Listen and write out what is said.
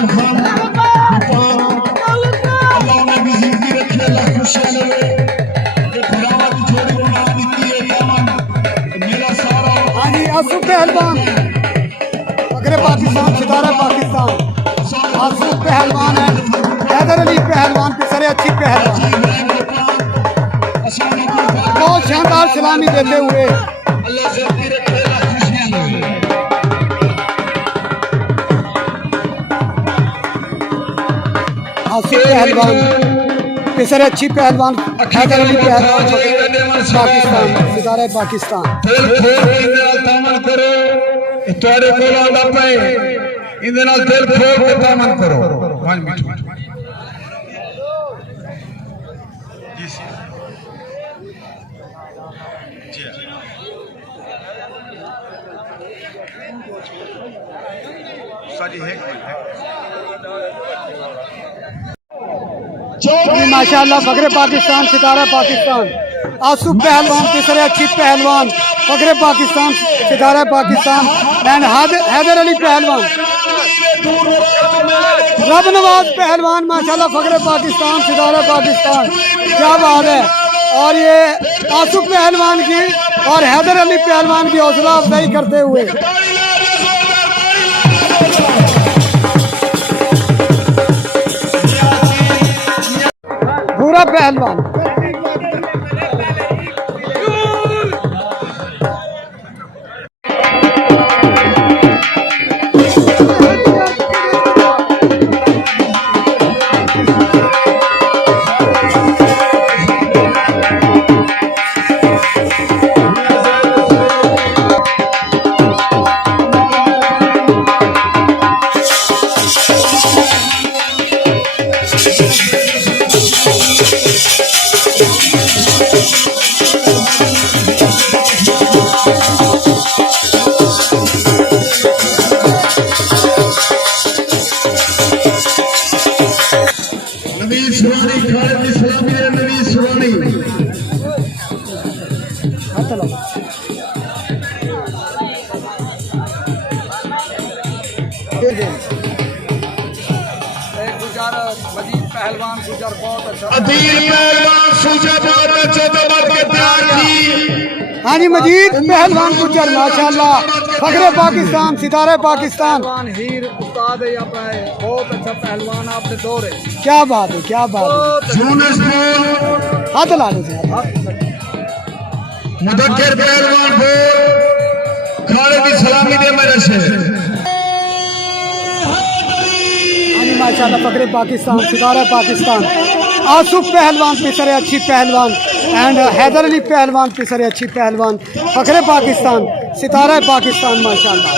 इमाम खान अल्लाह ने भी जिंदगी रखी, अल्लाह खुशियां देवे। ये खुदावा की छोरी बना दी है दामन मेरा सारा। हाँ जी, आसू पहलवान फखरे पाकिस्तान, सितारा पाकिस्तान। आसू पहलवान है, हैदर अली पहलवान पिसरे अच्छी पहलवान, बहुत शानदार सलामी देते हुए। अल्लाह जिंदगी रखे, अल्लाह खुशियां देवे। आसू पहलवान पिसरे अच्छी पहलवान, हैदर अली पहलवान पाकिस्तान, सितारा पाकिस्तान। दिल खोल के इंदे नाल तामन करो, तुहाडे कोल आंदा पए इंदे नाल दिल खोल के तामन करो। वन मिनट जी सी जी साडी है माशाअल्लाह फखरे पाकिस्तान, सितारा पाकिस्तान। आसू पहलवान पिसरे अच्छी पहलवान, फखरे पाकिस्तान, सितारा पाकिस्तान एंड हैदर अली पहलवान, रब नवाज पहलवान। माशाअल्लाह फखरे पाकिस्तान, सितारा पाकिस्तान, क्या बात है। और ये आसू पहलवान की और हैदर अली पहलवान की हौसला अफजाई करते हुए पूरा पहलवान। मजीद पहलवान सुजर बहुत अच्छा, हाँ जी, मजीद पहलवान गुजर माशाअल्लाह फखरे पाकिस्तान, सितारे पाकिस्तान। हीर उस्ताद है यहाँ पे, बहुत अच्छा पहलवान आपने दौर है। क्या बात है, क्या बात है। हाथ ला लीजिए, मुदक्किर पहलवान खालिद की सलामी दे मेरे से। माशाअल्लाह फखरे पाकिस्तान, सितारा पाकिस्तान। आसू पहलवान पिसरे अच्छी पहलवान एंड हैदर अली पहलवान पिसरे अच्छी पहलवान, फखरे पाकिस्तान, सितारा पाकिस्तान माशाअल्लाह।